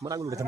মারাগুলো দেখেন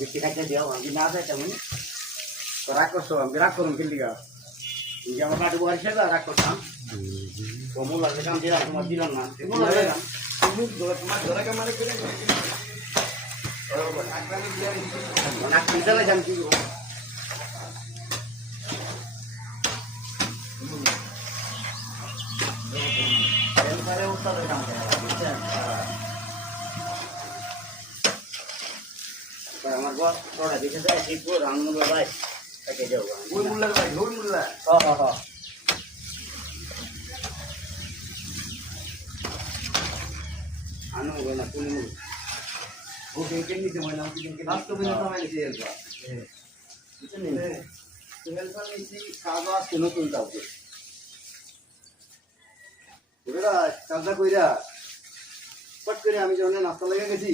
বেশি খাইতে দিও আমি না যাই তেমন তো রাগ করছো আমি রাগ করুন কিন্তু যে আমার কাটু বহার হিসেবে রাগ করতাম কমল আছে কাম দিলাম তোমার দিলাম না তোমার ধরে কামালে করে না কিনতে যাম কি আমার বস তোরা দেখে যায় ঠিক করে রান্না ভাই তাকে যাও ওই মুল্লা ভাই ওই মুল্লা হ্যাঁ আনো না কোন মুল ও কেন নিতে হয় না কিন্তু বাস্তবে না সময় নিতে এলবা বুঝছেন না হেলপা নিছি কাজ আছে নতুন দাও ওরা কাজটা কইরা পট করে আমি যখন নাস্তা লাগা গেছি